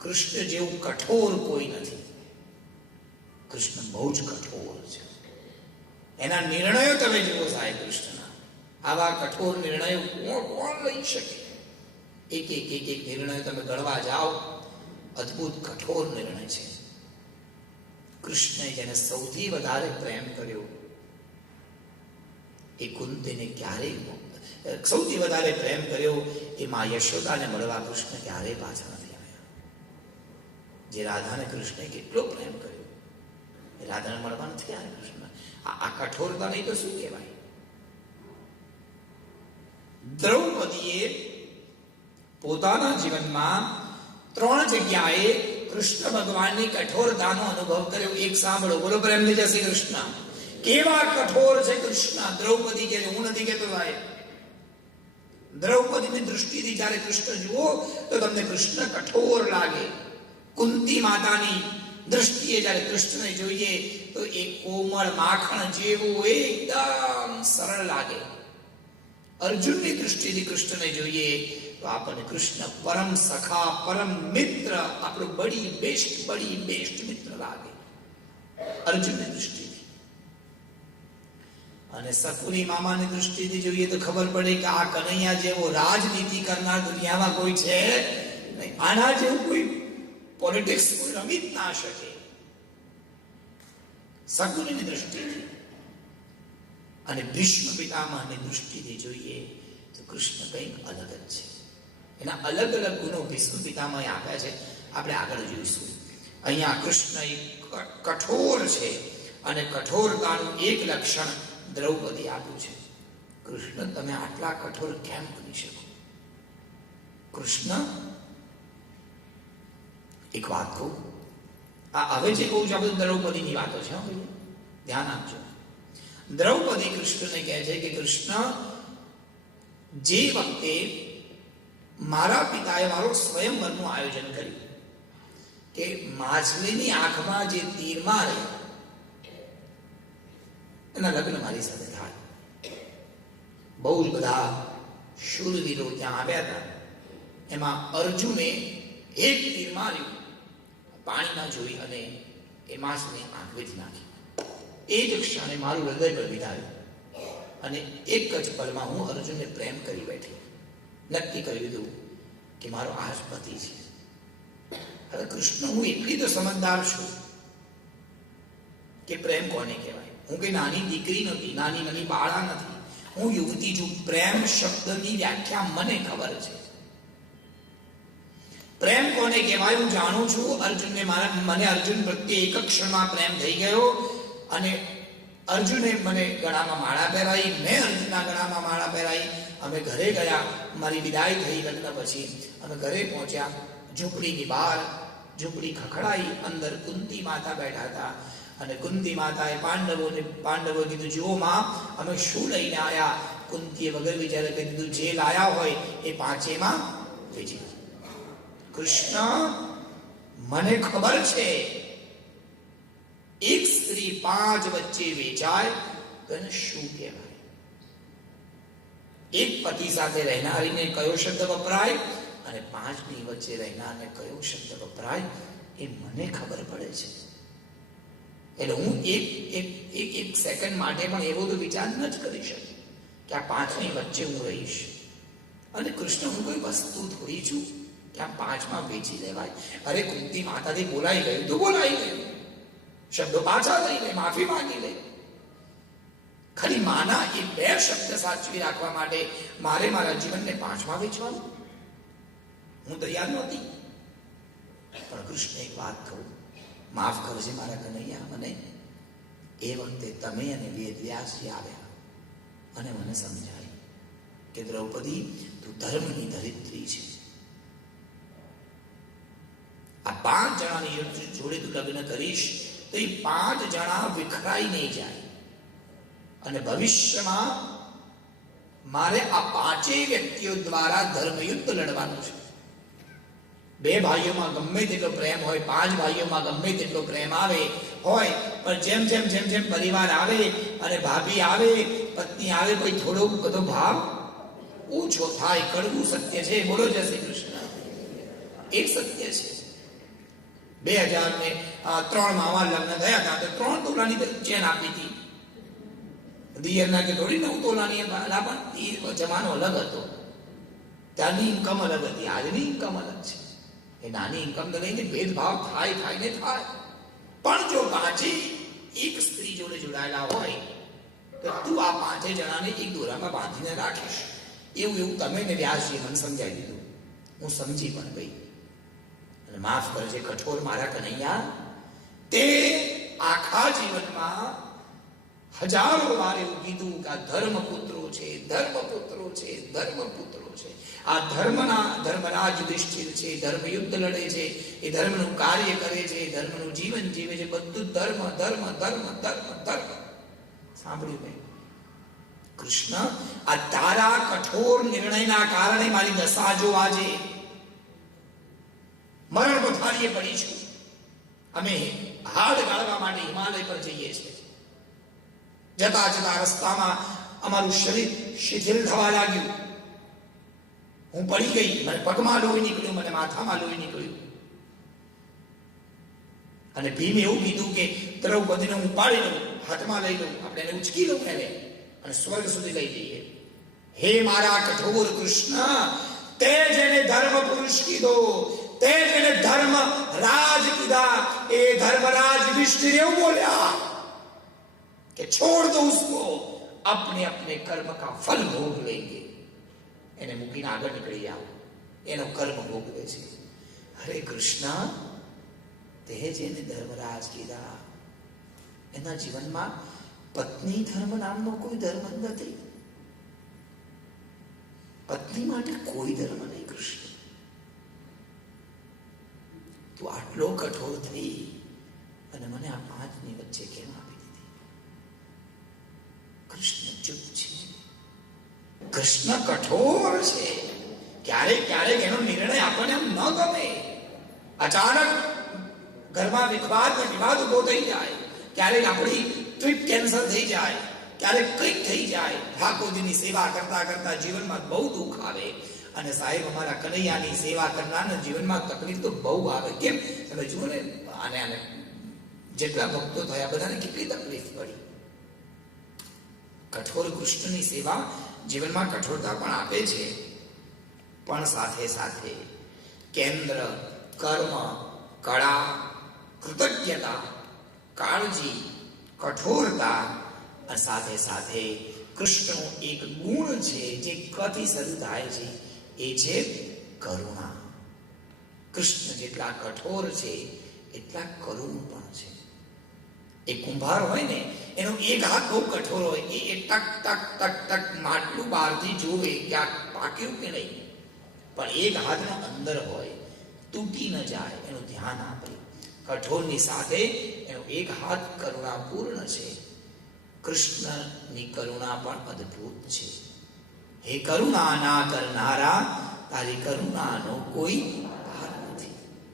કૃષ્ણ જેવું કઠોર કોઈ નથી. કૃષ્ણ બહુ જ કઠોર છે. એના નિર્ણયો તમે જુઓ સાહેબ, કૃષ્ણના આવા કઠોર નિર્ણયો કોણ લઈ શકે? એક નિર્ણય તમે ગણવા જાઓ, અદ્ભુત કઠોર નિર્ણય છે. કૃષ્ણએ જેને સૌથી વધારે પ્રેમ કર્યો એ કુંતીને ક્યારેય, સૌથી વધારે પ્રેમ કર્યો એ મા યશોદાને મળવા કૃષ્ણ ક્યારેય પાછા નથી આવ્યા. જે રાધાને કૃષ્ણે કેટલો પ્રેમ કર્યો એ રાધાને મળવા નથી આવ્યા કૃષ્ણ. આ કઠોરતા નહીં તો શું કહેવાય? દ્રૌપદીએ પોતાના જીવનમાં 3 જગ્યાએ કૃષ્ણ ભગવાનની કઠોરતાનો અનુભવ કર્યો. એક સાંભળો, બોલો પ્રેમથી જય શ્રી કૃષ્ણ. કેવા કઠોર છે કૃષ્ણ! દ્રૌપદી કે હું નથી કહેતો સાહેબ. દ્રૌપદીની દૃષ્ટિથી જ્યારે કૃષ્ણ જુઓ તો તમને કૃષ્ણ કઠોર લાગે. કુંતી માતાની દૃષ્ટિએ જ્યારે કૃષ્ણને જોઈએ તો એ કોમળ માખણ જેવું એકદમ સરળ લાગે. અર્જુનની દૃષ્ટિથી કૃષ્ણને જોઈએ તો આપણને કૃષ્ણ પરમ સખા, પરમ મિત્ર, આપણું બડી બેસ્ટ મિત્ર લાગે અર્જુનની દૃષ્ટિથી. અને શકુની મામાની દૃષ્ટિથી જોઈએ તો ખબર પડે કે આ કનૈયા જેવો રાજનીતિ કરનાર દુનિયામાં કોઈ છે નહીં. આના જેવું કોઈ પોલિટિક્સ કોઈ રમી જ ના શકે શકુનીની દૃષ્ટિથી. અને ભીષ્મ પિતામહની દૃષ્ટિથી જોઈએ તો કૃષ્ણ કંઈક અલગ જ છે. એના અલગ અલગ ગુણો ભીષ્મ પિતામહે આપ્યા છે, આપણે આગળ જોઈશું. અહીંયા કૃષ્ણ એક કઠોર છે અને કઠોરતાનું એક લક્ષણ દ્રૌપદી આપ્યું છે. કૃષ્ણ તમે આટલા કઠોર કેમ બની શકો? કૃષ્ણ, એક વાત કહું, આ હવે જે કહું છું આ બધું દ્રૌપદીની વાતો છે, ધ્યાન આપજો. દ્રૌપદી કૃષ્ણને કહે છે કે કૃષ્ણ, જે વખતે મારા પિતાએ મારો સ્વયંવરનું આયોજન કર્યું કે માછલીની આંખમાં જે તીર મારે એના લગ્ન મારી સાથે થાય. બહુ જ બધા શૂરવીરો ત્યાં આવ્યા હતા. એમાં અર્જુને એક તીર માર્યું, પાણીમાં જોઈ અને એ માછલીની આંખ વેચી નાખી. એ જ ક્ષણે મારું હૃદય પર વિધાયું અને એક જ પળમાં હું અર્જુનને પ્રેમ કરી બેઠી. નક્કી કરી દીધું કે મારો આ જ પતિ છે. હવે કૃષ્ણ, હું એટલી તો સમજદાર છું કે પ્રેમ કોને કહેવાય. હું કઈ નાની દીકરી નથી, નાની નાની બાળા નથી, હું યુવતી છું. પ્રેમ શબ્દની વ્યાખ્યા મને ખબર છે. પ્રેમ કોને કહેવાય હું જાણું છું. અર્જુનને મને અર્જુન પ્રત્યે એક ક્ષણમાં પ્રેમ થઈ ગયો અને અર્જુને મને ગળામાં માળા પહેરાવી, મેં અર્જુનના ગળામાં માળા પહેરાવી. અમે ઘરે ગયા, મારી વિદાય થઈ લગ્ન પછી. અમે ઘરે પહોંચ્યા, ઝૂંપડીની બહાર ઝૂંપડી ખખડાઈ, અંદર કુંતી માતા બેઠા હતા અને કુંતી માતાએ પાંડવો કીધું, જુઓ માં, અમે શું લઈને આવ્યા. કુંતીએ વગર વિચારે કહી દીધું, જે લાયા હોય એ 5માં વેચી. કૃષ્ણ, મને ખબર છે એક સ્ત્રી 5 વચ્ચે વેચાય તો એને શું કહેવાય. એક પતિ સાથે રહેનારીને કયો શબ્દ વપરાય અને 5ની વચ્ચે રહેનારને કયો શબ્દ વપરાય એ મને ખબર પડે છે. એટલે હું એક સેકન્ડ માટે પણ એવો તો વિચાર ન જ કરી શકું કે આ 5ની વચ્ચે હું રહીશ. અને કૃષ્ણ, હું કોઈ વસ્તુ થોડી છું કે આ 5માં વેચી દેવાય. અરે કુંતી માતાથી બોલાઈ ગયું તો બોલાઈ ગયું, શબ્દો પાછા લઈ લે, માફી માંગી લે. ખાલી માના એ 2 શબ્દ સાચવી રાખવા માટે મારે મારા જીવનને 5માં વેચવાનું? હું તૈયાર નહોતી. પણ કૃષ્ણ, એક વાત કહું, માફ કરજે મારા કનૈયા, મને એ વખતે તમે અને વેદવ્યાસજી આવ્યા અને મને સમજાય કે દ્રૌપદી, તું ધર્મની ધરિત્રી છે. આ 5 જણાની જોડે તું લગ્ન કરીશ તો એ 5 જણા વિખરાઈ નહીં જાય. અને ભવિષ્યમાં મારે આ 5 વ્યક્તિઓ દ્વારા ધર્મયુદ્ધ લડવાનું છે. 2 ભાઈઓમાં ગમે તેટલો પ્રેમ હોય, 5 ભાઈઓમાં ગમે તેટલો પ્રેમ આવે હોય, પણ જેમ જેમ જેમ જેમ પરિવાર આવે અને ભાભી આવે, પત્ની આવે, કોઈ થોડો બધો ભાવ ઓછો થાય. કડવું સત્ય છે, બોલો જય શ્રી કૃષ્ણ. એક સત્ય છે. 2003 માં લગ્ન થયા હતા તો 3 તોલાની ચેન આપી હતી. દિયરના કે થોડી 9 તોલાની, પણ એ જમાનો અલગ હતો. ત્યારની ઇન્કમ અલગ હતી, આજની ઇન્કમ અલગ છે. એ નાની ઇન્કમ તો લઈને ભેદભાવ થાય ને થાય. પણ જો પાછી એક સ્ત્રી જોડે જોડાયેલા હોય તો તું આ 5 જણાને એક દોરામાં બાંધીને રાખીશ. એવું તમે ને વ્યાસજીએ મને સમજાવી દીધું. હું સમજી પણ ગઈ. અને માફ કરજે કઠોર મારા કનૈયા, તે આખા જીવનમાં હજારો વાર એવું કીધું કે આ ધર્મપુત્રો છે. આ ધર્મરાજ યુધિષ્ઠિર છે, ધર્મયુદ્ધ લડે છે, એ ધર્મનું કાર્ય કરે છે, ધર્મનું જીવન જીવે છે. બધું ધર્મ. સાંભળ્યું મેં? કૃષ્ણ, આ તારા કઠોર નિર્ણયના કારણે મારી દશા જો આજે મરણ પથારીએ પડી છું. અમે હાડ ગાળવા માટે હિમાલય પર જઈએ છીએ. જતા રસ્તામાં અમારું શરીર શિથિલ થવા લાગ્યું. હું પડી ગઈ, મને પગમાં લોહી નીકળ્યું, મને માથામાં લોહી નીકળ્યું. અને ભીમે એવું કીધું કે દ્રૌપદીને હું પાડી લઉં, હાથમાં લઈ લઉં, આપણે એને ઉચકી લઉં એને અને સ્વર્ગ સુધી લઈ જઈએ. હે મારા કઠોર કૃષ્ણ, તે જેને ધર્મ પુરુષ કીધો, તે જેને ધર્મ રાજ કીધા, એ ધર્મરાજ યુધિષ્ઠિર એવું બોલ્યા कि छोड़ दो उसको, अपने अपने कर्म का फल भोग लेंगे. એને મૂકીને આગળ નીકળી જાઓ, એનો કર્મ ભોગવે છે. હરે કૃષ્ણ, તે જેને ધર્મરાજ કીધા, એના જીવનમાં પત્ની ધર્મ નામનો કોઈ ધર્મ નથી. પત્ની માટે કોઈ ધર્મ નહીં. કૃષ્ણ, તું આટલો કઠોર થઈ અને મને આ 5ની વચ્ચે કેમ આપી દીધી? કૃષ્ણ ચૂપ છે. કૃષ્ણ કઠોર છે. ક્યારેક એનો નિર્ણય આપણને આમ ન ગમે. અચાનક ઘરમાં વિવાદ ઉભો થઈ જાય, ક્યારેક આપણી ટ્રીપ કેન્સલ થઈ જાય, ક્યારેક કંઈક થઈ જાય. ઠાકોરજીની સેવા કરતા જીવનમાં બહુ દુઃખ આવે. અને સાહેબ, અમારા કનૈયાની સેવા કરનારના જીવનમાં તકલીફ તો બહુ આવે. કેમ? તમે જુઓ ને, આને જેટલા ભક્તો થયા બધાને કેટલી તકલીફ પડી. કઠોર કૃષ્ણની સેવા જીવનમાં કઠોરતા પણ આપે છે, પણ સાથે સાથે કેન્દ્ર, કર્મ, કળા, કૃતજ્ઞતા, કાળજી, કઠોરતા, અને સાથે સાથે કૃષ્ણનો એક ગુણ છે જે કથી શરૂ થાય છે, એ છે કરુણા. કૃષ્ણ જેટલા કઠોર છે એટલા કરુણ પણ છે. એ કુંભાર હોય ને, એનો એક હાથ બહુ કઠોર હોય, એ ટક ટક ટક ટક માટલું બહારથી જોવે કે આ પાક્યું કે નહીં, પણ એક હાથનો અંદર હોય, તૂટી ન જાય એનું ધ્યાન આપે. કઠોરની સાથે એનો એક હાથ કરુણાપૂર્ણ છે. કૃષ્ણની કરુણા પણ અદ્ભુત છે. હે કરુણા ના કરનારા, તારી કરુણાનો કોઈ